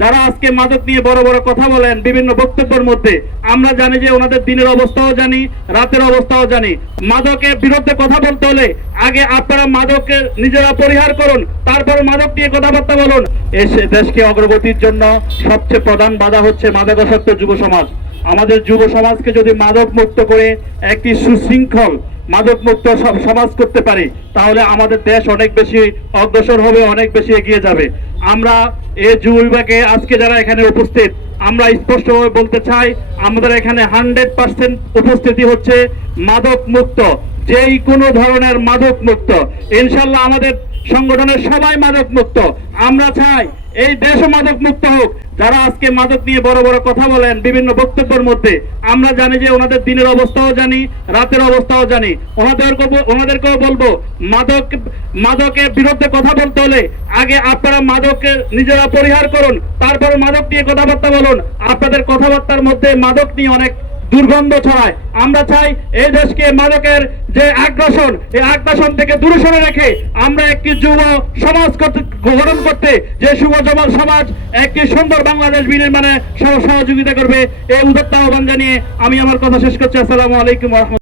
যারা আজকে মাদক নিয়ে বড় বড় কথা বলেন বিভিন্ন বক্তব্যের মধ্যে, আমরা জানি যে ওনাদের দিনের অবস্থাও জানি, রাতের অবস্থাও জানি। মাদকের বিরুদ্ধে কথা বলতে হলে আগে আপনারা মাদকের নিজেরা পরিহার করুন, তারপর মাদক নিয়ে কথাবার্তা বলুন। এসে দেশকে অগ্রগতির জন্য সবচেয়ে প্রধান বাধা হচ্ছে মাদকাসক্ত যুব সমাজ। আমাদের যুব সমাজকে যদি মাদক মুক্ত করে একটি সুশৃঙ্খল মাদক মুক্ত সমাজ করতে পারি, তাহলে আমাদের দেশ অনেক বেশি অগ্রসর হবে, অনেক বেশি এগিয়ে যাবে। আমরা এই যুব বিভাগে আজকে যারা এখানে উপস্থিত, আমরা স্পষ্টভাবে বলতে চাই, আমাদের এখানে 100% উপস্থিতি হচ্ছে মাদক মুক্ত, যেই কোনো ধরনের মাদক মুক্ত। ইনশাল্লাহ আমাদের সংগঠনের সবাই মাদক মুক্ত। আমরা চাই এই দেশও মাদক মুক্ত হোক। যারা আজকে মাদক নিয়ে বড় বড় কথা বলেন বিভিন্ন বক্তব্যের মধ্যে, আমরা জানি যে ওনাদের দিনের অবস্থাও জানি, রাতের অবস্থাও জানি। ওনাদেরকেও বলবো, মাদকের বিরুদ্ধে কথা বলতে হলে আগে আপনারা মাদকের নিজেরা পরিহার করুন, তারপর মাদক নিয়ে কথাবার্তা বলুন। আপনাদের কথাবার্তার মধ্যে মাদক নিয়ে অনেক দুর্গন্ধ ছড়ায়। আমরা চাই এই দেশকে মাদকের যে আগ্রাসন, এই আগ্রাসন থেকে দূরে সরে রেখে আমরা একটি যুব সমাজ গঠন করতে, যে যুব সমাজ একটি সুন্দর বাংলাদেশ বিনির্মাণে সহযোগিতা করবে, এই উদাত্ত আহ্বান জানিয়ে আমি আমার কথা শেষ করছি। আসসালামু আলাইকুম ওয়া রাহমাতুল্লাহ।